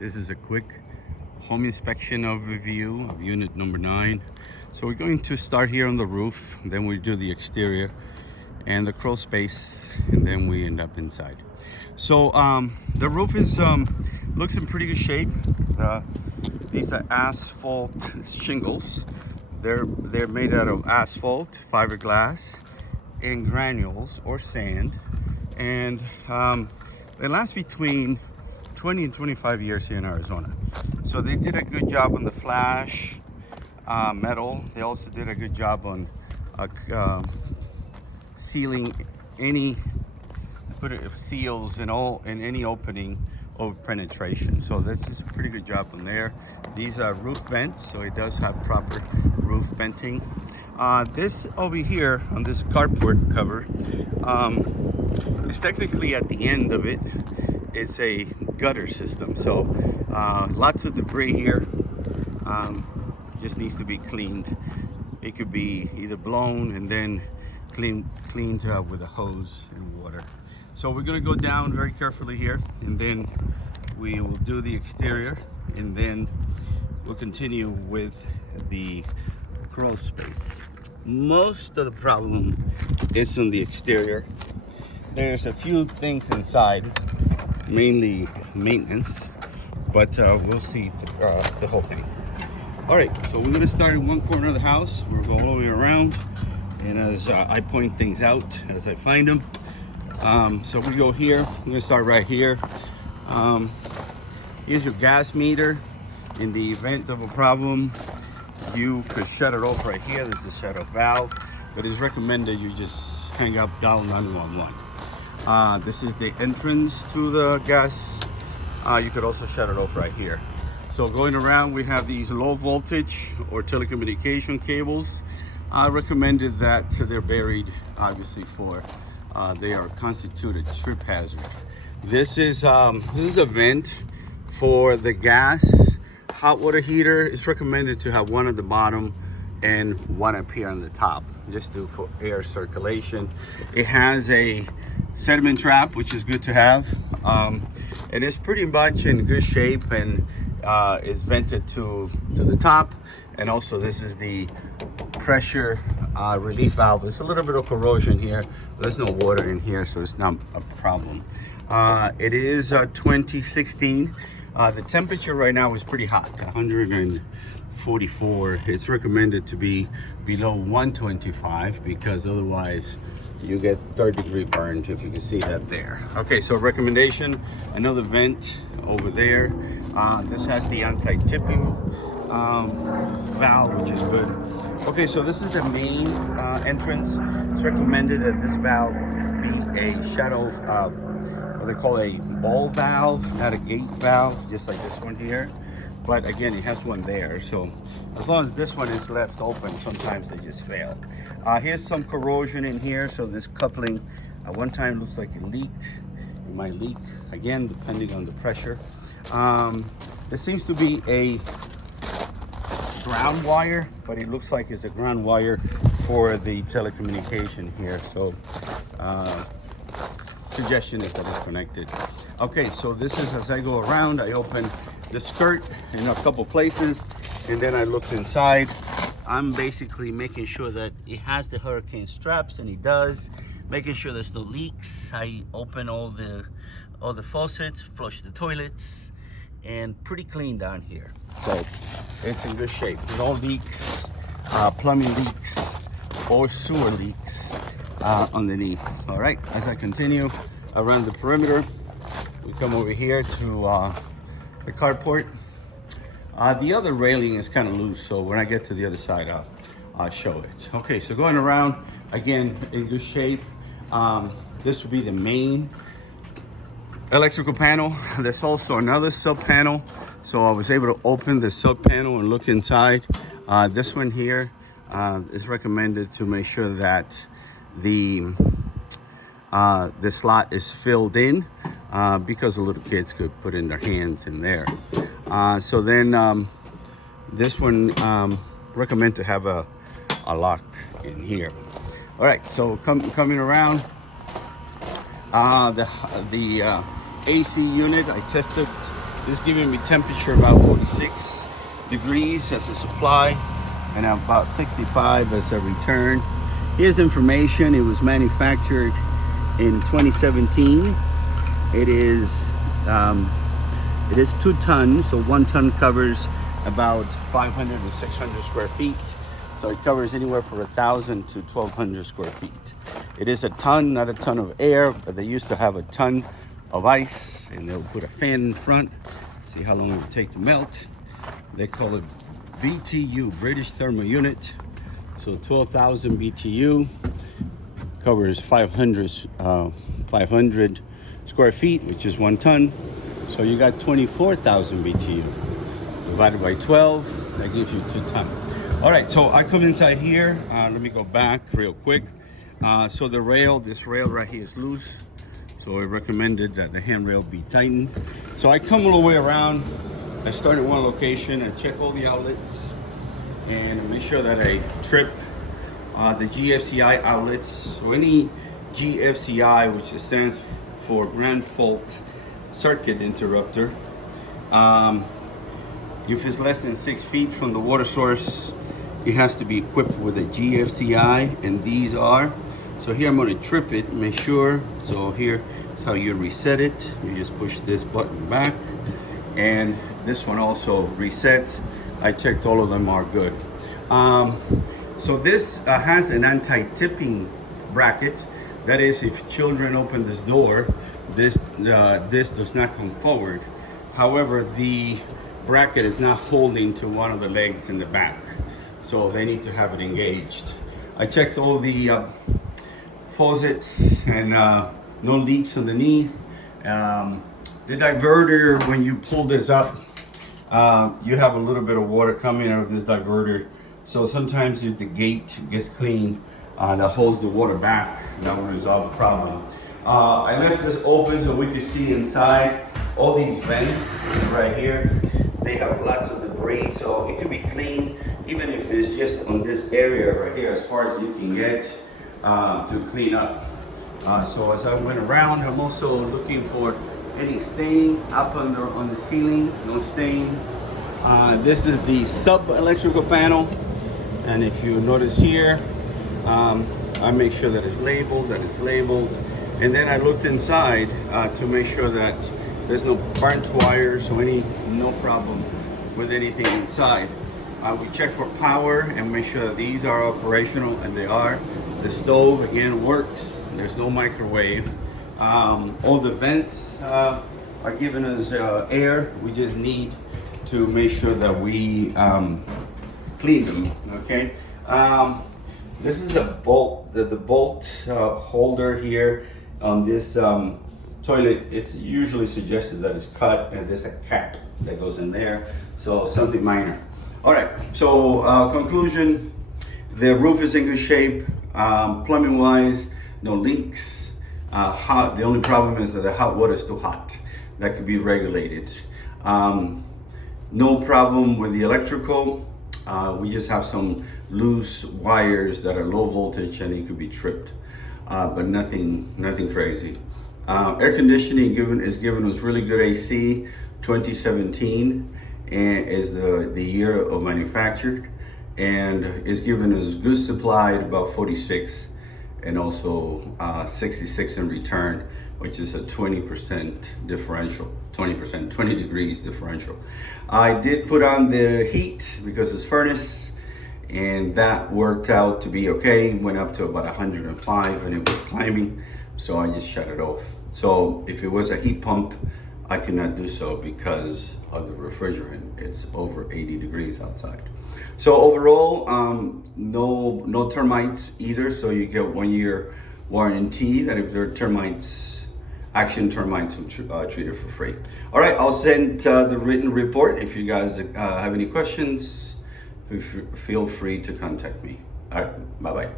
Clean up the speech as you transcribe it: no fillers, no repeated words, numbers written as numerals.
This is a quick home inspection overview of unit number 9. So we're going to start here on the roof, then we do the exterior and the crawl space, and then we end up inside. So the roof is looks in pretty good shape. These are asphalt shingles. They're made out of asphalt, fiberglass, and granules or sand, and they last between 20 and 25 years here in Arizona. So they did a good job on the flash metal. They also did a good job on sealing any seals in any opening of penetration. So this is a pretty good job on there. These are roof vents, so it does have proper roof venting. This over here on this carport cover is technically at the end of it. It's a gutter system, so lots of debris here. Just needs to be cleaned. It could be either blown and then cleaned with a hose and water. So we're going to go down very carefully here, and then we will do the exterior, and then we'll continue with the crawl space. Most of the problem is on the exterior. There's a few things inside, mainly maintenance, but we'll see the whole thing. All right, so we're going to start in one corner of the house. We're going all the way around, and as I point things out as I find them. So we go here. I'm going to start right here. Here's your gas meter. In the event of a problem, you could shut it off right here. This is a shut-off valve, but it's recommended you just hang up, dial 911. This is the entrance to the gas. You could also shut it off right here. So going around, we have these low voltage or telecommunication cables. I recommended that they're buried, obviously, for they are constituted trip hazard. This is a vent for the gas hot water heater. It's recommended to have one at the bottom and one up here on the top, just for air circulation. It has a sediment trap, which is good to have. And it's pretty much in good shape, and is vented to the top. And also this is the pressure relief valve. There's a little bit of corrosion here. There's no water in here, so it's not a problem. It is 2016. The temperature right now is pretty hot, 144. It's recommended to be below 125 because otherwise you get third-degree burn, if you can see that there. Okay, so recommendation, another vent over there. This has the anti-tipping valve, which is good. Okay, so this is the main entrance. It's recommended that this valve be a shadow, what they call a ball valve, not a gate valve, just like this one here. But again, it has one there. So as long as this one is left open, sometimes they just fail. Here's some corrosion in here. So this coupling, at one time looks like it leaked. It might leak again, depending on the pressure. There seems to be a ground wire, but it looks like it's a ground wire for the telecommunication here. So suggestion is that it's connected. Okay, so this is, as I go around, I open the skirt in a couple places, and then I look inside. I'm basically making sure that it has the hurricane straps, and it does. Making sure there's no leaks. I open all the faucets, flush the toilets, and pretty clean down here. So it's in good shape. No leaks, plumbing leaks, or sewer leaks underneath. All right, as I continue around the perimeter, we come over here to the carport. The other railing is kind of loose, so when I get to the other side, I'll show it. Okay, so going around, again, in good shape. This would be the main electrical panel. There's also another sub panel, so I was able to open the sub panel and look inside. This one here is recommended to make sure that the slot is filled in because the little kids could put in their hands in there. So then this one recommend to have a lock in here. All right, so coming around, the AC unit, I tested This is giving me temperature about 46 degrees as a supply and about 65 as a return. Here's information. It was manufactured in 2017. It is 2 tons, so 1 ton covers about 500 to 600 square feet. So it covers anywhere from 1,000 to 1,200 square feet. It is a ton, not a ton of air, but they used to have a ton of ice, and they'll put a fan in front. See how long it would take to melt. They call it BTU, British Thermal Unit. So 12,000 BTU covers 500 square feet, which is 1 ton. So you got 24,000 BTU divided by 12. That gives you 2 tons. All right, so I come inside here. Let me go back real quick. So this rail right here is loose. So I recommended that the handrail be tightened. So I come all the way around. I start at one location and check all the outlets and make sure that I trip the GFCI outlets. So any GFCI, which stands for Grand Fault Circuit Interrupter, if it's less than 6 feet from the water source, it has to be equipped with a GFCI, and these are. So here I'm going to trip it, make sure. So here is how you reset it. You just push this button back, and this one also resets. I checked all of them are good. So this has an anti-tipping bracket. That is, if children open this door, this does not come forward. However, the bracket is not holding to one of the legs in the back, so they need to have it engaged. I checked all the faucets and no leaks underneath. The diverter, when you pull this up, you have a little bit of water coming out of this diverter. So sometimes if the gate gets clean, that holds the water back, that will resolve the problem. I left this open so we can see inside. All these vents right here, they have lots of debris, so it can be clean, even if it's just on this area right here, as far as you can get to clean up. So as I went around, I'm also looking for any stain up on the ceilings. No stains. This is the sub electrical panel, and if you notice here, I make sure that it's labeled, and then I looked inside to make sure that there's no burnt wires or no problem with anything inside. We check for power and make sure that these are operational, and they are. The stove again works. There's no microwave. All the vents are giving us air. We just need to make sure that we clean them. Okay. This is a bolt. The bolt holder here on this toilet, it's usually suggested that it's cut, and there's a cap that goes in there, so something minor. All right, so conclusion, the roof is in good shape. Plumbing wise, no leaks. The only problem is that the hot water is too hot. That could be regulated. No problem with the electrical. We just have some loose wires that are low voltage and it could be tripped, but nothing crazy. Air conditioning is giving us really good AC. 2017 and is the year of manufactured, and is giving us good supply at about 46 and also 66 in return, which is a 20% differential, 20 degrees differential. I did put on the heat because it's furnace, and that worked out to be okay. Went up to about 105 and it was climbing, so I just shut it off. So if it was a heat pump, I cannot do so because of the refrigerant. It's over 80 degrees outside. So overall, no termites either. So you get 1 year warranty that if there are termites, Action Termites will treat it for free. All right, I'll send the written report. If you guys have any questions, feel free to contact me. All right, bye-bye.